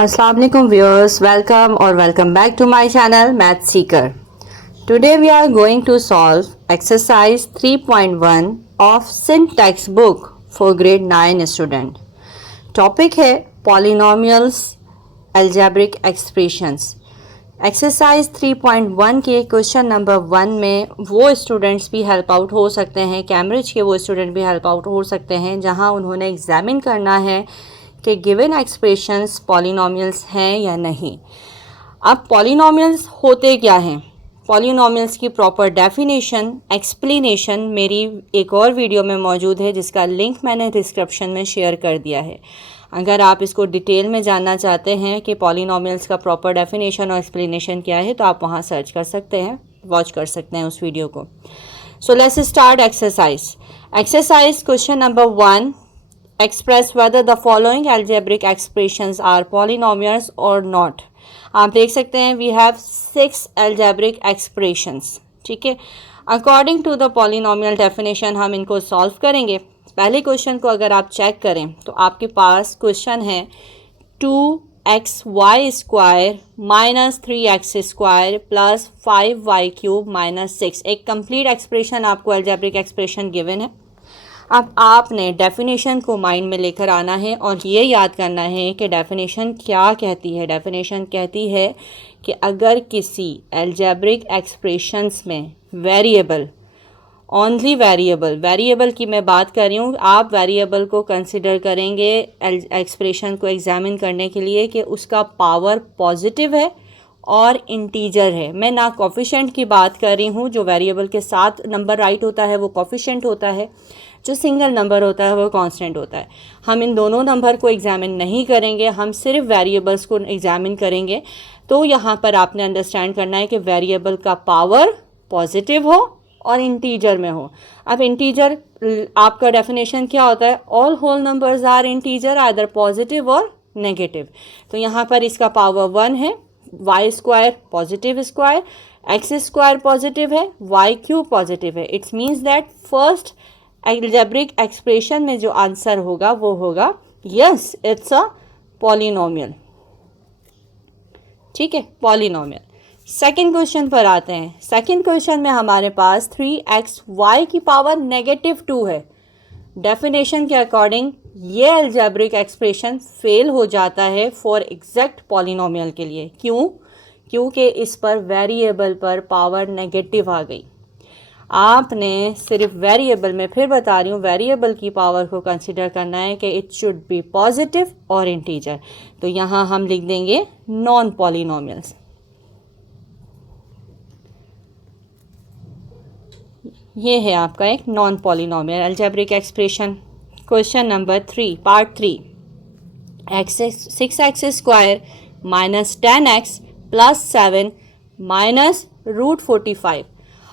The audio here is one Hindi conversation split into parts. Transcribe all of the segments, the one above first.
Assalamu alaikum viewers, welcome or welcome back to my channel Math Seeker. Today we are going to solve exercise 3.1 of syntax book for grade 9 student. Topic है polynomials, algebraic expressions. एक्सरसाइज 3.1 के क्वेश्चन नंबर 1 में वो स्टूडेंट्स भी हेल्प आउट हो सकते हैं, कैम्ब्रिज के वो स्टूडेंट भी हेल्प आउट हो सकते हैं जहां उन्होंने एग्जामिन करना है कि गिवन एक्सप्रेशंस पॉलिनोमियल्स हैं या नहीं। अब पॉलिनोमियल्स होते क्या हैं, पॉलिनोमियल्स की प्रॉपर डेफिनेशन एक्सप्लेनेशन मेरी एक और वीडियो में मौजूद है जिसका लिंक मैंने डिस्क्रिप्शन में शेयर कर दिया है। अगर आप इसको डिटेल में जानना चाहते हैं कि पॉलिनोमियल्स का प्रॉपर डेफिनेशन और एक्सप्लेनेशन क्या है तो आप वहाँ सर्च कर सकते हैं, वॉच कर सकते हैं उस वीडियो को। So let's start exercise question number 1, express whether the following algebraic expressions are polynomials or not. आप देख सकते हैं वी हैव 6 algebraic expressions, ठीक है। According to the polynomial definition हम इनको सॉल्व करेंगे। पहले क्वेश्चन को अगर आप चेक करें तो आपके पास क्वेश्चन है 2xy square minus 3x square plus 5y cube minus 6। एक कंप्लीट एक्सप्रेशन आपको अलजेब्रिक एक्सप्रेशन गिवन है। अब आपने डेफिनेशन को माइंड में लेकर आना है और ये याद करना है कि डेफिनेशन क्या कहती है। डेफिनेशन कहती है कि अगर किसी अलजेब्रिक एक्सप्रेशंस में वेरिएबल, ओनली वेरिएबल की मैं बात कर रही हूँ, आप वेरिएबल को कंसिडर करेंगे एक्सप्रेशन को एग्जामिन करने के लिए कि उसका पावर पॉजिटिव है और इंटीजर है। मैं ना कोफिशिएंट की बात कर रही हूँ, जो वेरिएबल के साथ नंबर राइट होता है वो कोफिशिएंट होता है, जो सिंगल नंबर होता है वो कांस्टेंट होता है। हम इन दोनों नंबर को एग्जामिन नहीं करेंगे, हम सिर्फ वेरिएबल्स को एग्जामिन करेंगे। तो यहाँ पर आपने अंडरस्टैंड करना है कि वेरिएबल का पावर पॉजिटिव हो और इंटीजर में हो। अब इंटीजर आपका डेफिनेशन क्या होता है, all whole numbers are integer either positive or negative. तो यहाँ पर इसका पावर 1 है, y square positive square, x square positive है, वाई क्यूब पॉजिटिव है। It's means that first algebraic expression में जो आंसर होगा वो होगा यस इट्स अ पॉलिनोमियल, ठीक है, पॉलिनोमियल। सेकेंड क्वेश्चन पर आते हैं। सेकेंड क्वेश्चन में हमारे पास 3xy की पावर -2 है। डेफिनेशन के अकॉर्डिंग ये अलजेब्रिक एक्सप्रेशन फेल हो जाता है फॉर एग्जैक्ट पॉलिनोमियल के लिए। क्यों? क्योंकि इस पर वेरिएबल पर पावर नेगेटिव आ गई। आपने सिर्फ वेरिएबल में, फिर बता रही हूँ, वेरिएबल की पावर को कंसिडर करना है कि इट शुड बी पॉजिटिव और इंटीजर। तो यहाँ हम लिख देंगे नॉन पॉलिनोमियल्स। ये है आपका एक non polynomial algebraic expression. Question number 3 part 3, 6x square minus 10x plus 7 minus root 45।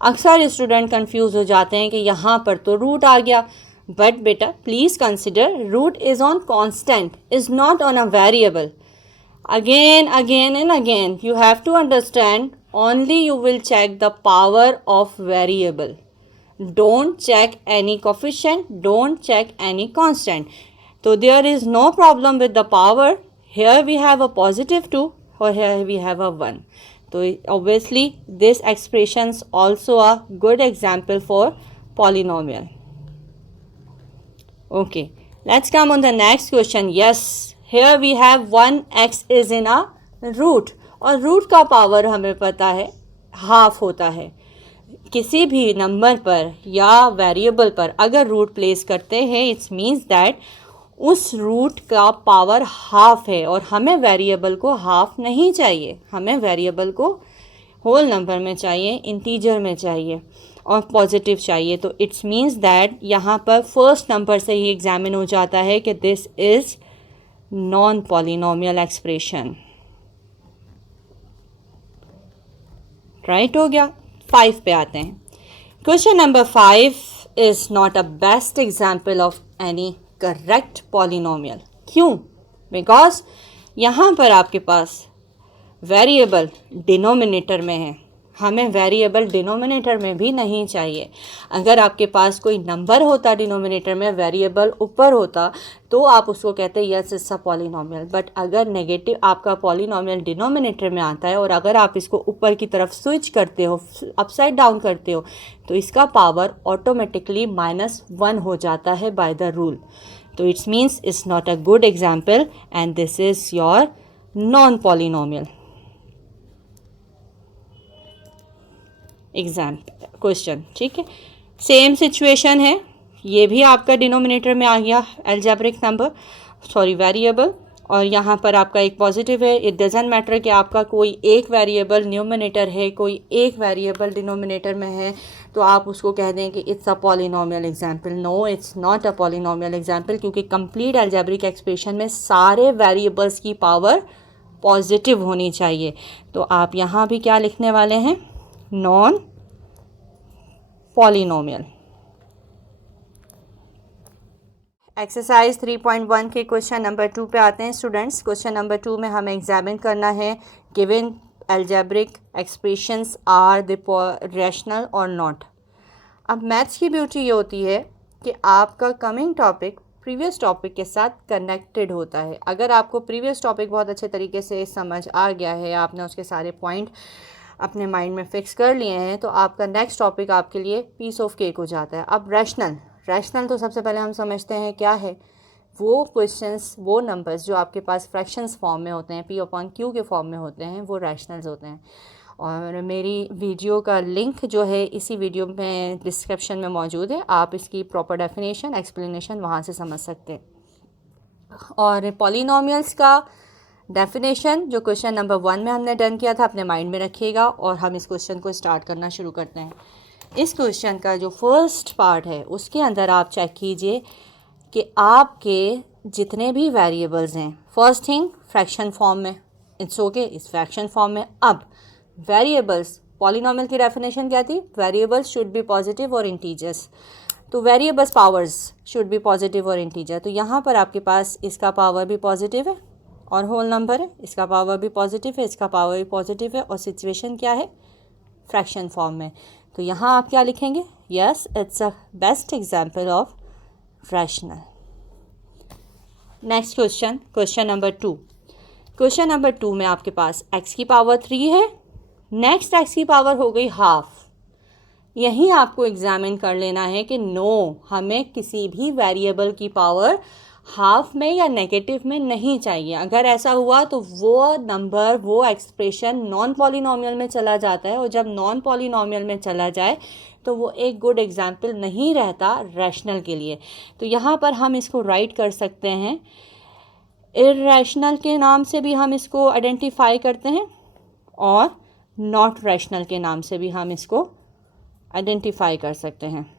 अक्सर स्टूडेंट कंफ्यूज हो जाते हैं कि यहाँ पर तो रूट आ गया, बट बेटा please consider root is on constant, is not on a variable. again and again you have to understand, only you will check the power of variable, don't check any coefficient, don't check any constant. So there is no problem with the power. Here we have a +2 or here we have a 1. So obviously this expressions also a good example for polynomial. Okay, let's come on the next question. Yes, here we have 1x is in a root और रूट का पावर हमें पता है हाफ होता है। किसी भी नंबर पर या वेरिएबल पर अगर रूट प्लेस करते हैं इट्स मीन्स दैट उस रूट का पावर हाफ है और हमें वेरिएबल को हाफ नहीं चाहिए, हमें वेरिएबल को होल नंबर में चाहिए, इंटीजर में चाहिए और पॉजिटिव चाहिए। तो इट्स मीन्स दैट यहाँ पर फर्स्ट नंबर से ही एग्जामिन हो जाता है कि this is non polynomial expression. Right हो गया। 5 पे आते हैं। Question number 5 is not a best example of any correct polynomial. क्यों? बिकॉज यहाँ पर आपके पास वेरिएबल डिनोमिनेटर में है। हमें वेरिएबल डिनोमिनेटर में भी नहीं चाहिए। अगर आपके पास कोई नंबर होता डिनोमिनेटर में, वेरिएबल ऊपर होता, तो आप उसको कहते हैं yes it's a polynomial. But अगर नेगेटिव आपका पॉलिनोमियल डिनोमिनेटर में आता है और अगर आप इसको ऊपर की तरफ स्विच करते हो, अपसाइड डाउन करते हो, तो इसका पावर ऑटोमेटिकली -1 हो जाता है बाय द रूल। तो it's means it's not a good example and this is your non polynomial question. ठीक है, सेम सिचुएशन है, ये भी आपका डिनोमिनेटर में आ गया एल्जेब्रिक नंबर, सॉरी वेरिएबल, और यहाँ पर आपका एक पॉजिटिव है। इट डजेंट मैटर कि आपका कोई एक वेरिएबल न्यूमिनेटर है, कोई एक वेरिएबल डिनोमिनेटर में है, तो आप उसको कह दें कि it's a polynomial example. No, it's not a polynomial example, क्योंकि कंप्लीट एल्जेब्रिक एक्सप्रेशन में सारे वेरिएबल्स की पावर पॉजिटिव होनी चाहिए। तो आप यहाँ भी क्या लिखने वाले हैं, नॉन पॉलिनोमियल। एक्सरसाइज 3.1 के क्वेश्चन नंबर 2 पे आते हैं स्टूडेंट्स। क्वेश्चन नंबर 2 में हमें एग्जामिन करना है given algebraic expressions are the rational or not. अब मैथ्स की ब्यूटी ये होती है कि आपका कमिंग टॉपिक प्रीवियस टॉपिक के साथ कनेक्टेड होता है। अगर आपको प्रीवियस टॉपिक बहुत अच्छे तरीके से समझ आ गया है, आपने उसके सारे पॉइंट अपने माइंड में फिक्स कर लिए हैं, तो आपका नेक्स्ट टॉपिक आपके लिए पीस ऑफ केक हो जाता है। अब रैशनल तो सबसे पहले हम समझते हैं क्या है। वो क्वेश्चंस, वो नंबर्स जो आपके पास फ्रैक्शंस फॉर्म में होते हैं, P/Q के फॉर्म में होते हैं, वो रैशनल्स होते हैं। और मेरी वीडियो का लिंक जो है इसी वीडियो में डिस्क्रिप्शन में मौजूद है, आप इसकी प्रॉपर डेफिनेशन, एक्सप्लेनेशन वहाँ से समझ सकते हैं। और पॉलिनोमियल्स का डेफिनेशन जो क्वेश्चन नंबर 1 में हमने डन किया था, अपने माइंड में रखिएगा और हम इस क्वेश्चन को स्टार्ट करना शुरू करते हैं। इस क्वेश्चन का जो फर्स्ट पार्ट है उसके अंदर आप चेक कीजिए कि आपके जितने भी वेरिएबल्स हैं, फर्स्ट थिंग फ्रैक्शन फॉर्म में, इट्स ओके, इस फ्रैक्शन फॉर्म में। अब वेरिएबल्स, पॉलिनोमियल की डेफिनेशन क्या थी, वेरिएबल्स शुड बी पॉजिटिव और इंटीजर्स। तो variables powers should be positive और इंटीजर। तो यहाँ पर आपके पास इसका पावर भी पॉजिटिव है और होल नंबर है, इसका पावर भी पॉजिटिव है, इसका पावर भी पॉजिटिव है, और सिचुएशन क्या है, फ्रैक्शन फॉर्म में। तो यहाँ आप क्या लिखेंगे, yes it's a best example of rational. Next question, question number 2। Question number 2 में आपके पास x की पावर 3 है, नेक्स्ट x की पावर हो गई हाफ। यही आपको एग्जामिन कर लेना है कि नो, हमें किसी भी वेरिएबल की पावर हाफ में या नेगेटिव में नहीं चाहिए। अगर ऐसा हुआ तो वो नंबर, वो एक्सप्रेशन नॉन पॉलिनोमियल में चला जाता है, और जब नॉन पॉलिनोमियल में चला जाए तो वो एक गुड एग्जाम्पल नहीं रहता रैशनल के लिए। तो यहाँ पर हम इसको राइट कर सकते हैं, इर्रेशनल के नाम से भी हम इसको आइडेंटिफाई करते हैं और नॉट रैशनल के नाम से भी हम इसको आइडेंटिफाई कर सकते हैं।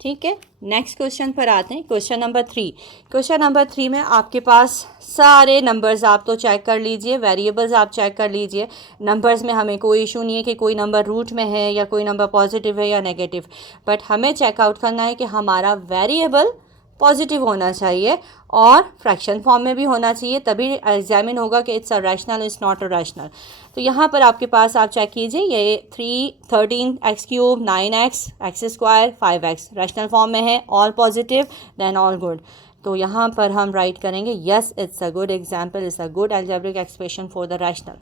ठीक है, नेक्स्ट क्वेश्चन पर आते हैं, क्वेश्चन नंबर 3। क्वेश्चन नंबर 3 में आपके पास सारे नंबर्स आप तो चेक कर लीजिए, वेरिएबल्स आप चेक कर लीजिए। नंबर्स में हमें कोई इशू नहीं है कि कोई नंबर रूट में है या कोई नंबर पॉजिटिव है या नेगेटिव, बट हमें चेकआउट करना है कि हमारा वेरिएबल पॉजिटिव होना चाहिए और फ्रैक्शन फॉर्म में भी होना चाहिए, तभी एग्जामिन होगा कि it's a rational, it's not a rational. तो यहाँ पर आपके पास आप चेक कीजिए, ये 3, 13x3, 9x, x², 5x rational form में है, all positive, then all good. तो यहाँ पर हम राइट करेंगे yes it's a good example, it's a good algebraic expression for the rational.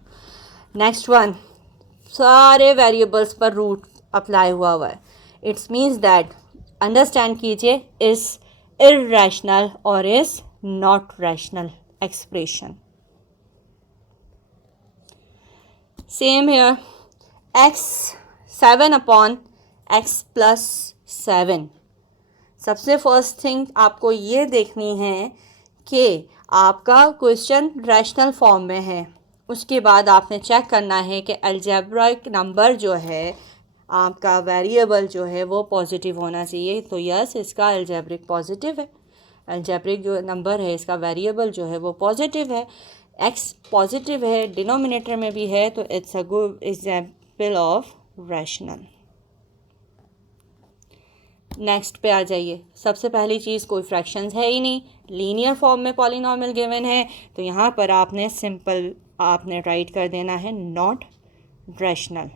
Next one, सारे वेरिएबल्स पर रूट अप्लाई हुआ है, इट्स मीन्स दैट अंडरस्टैंड कीजिए इस irrational or is not rational expression. Same here, x 7/x plus 7। सबसे फर्स्ट थिंग आपको ये देखनी है कि आपका क्वेश्चन रैशनल फॉर्म में है। उसके बाद आपने चेक करना है कि अलजेब्रिक नंबर जो है, आपका वेरिएबल जो है वो पॉजिटिव होना चाहिए। तो यस, इसका अलजेब्रिक पॉजिटिव है, अलजेब्रिक जो नंबर है इसका वेरिएबल जो है वो पॉजिटिव है, x पॉजिटिव है, डिनोमिनेटर में भी है, तो it's a good example of rational. Next पे आ जाइए। सबसे पहली चीज़, कोई फ्रैक्शंस है ही नहीं, लीनियर फॉर्म में पॉलिनोमियल गिवन है, तो यहाँ पर आपने सिंपल आपने राइट कर देना है not rational.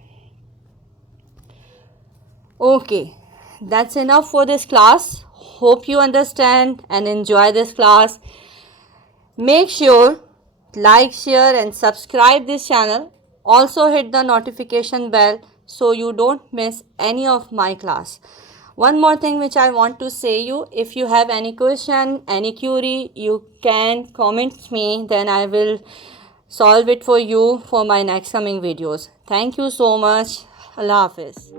Okay, that's enough for this class. Hope you understand and enjoy this class. Make sure like, share and subscribe this channel. Also hit the notification bell so you don't miss any of my class. One more thing which I want to say you, if you have any question, any query, you can comment me, then I will solve it for you for my next coming videos. Thank you so much. Allah Hafiz.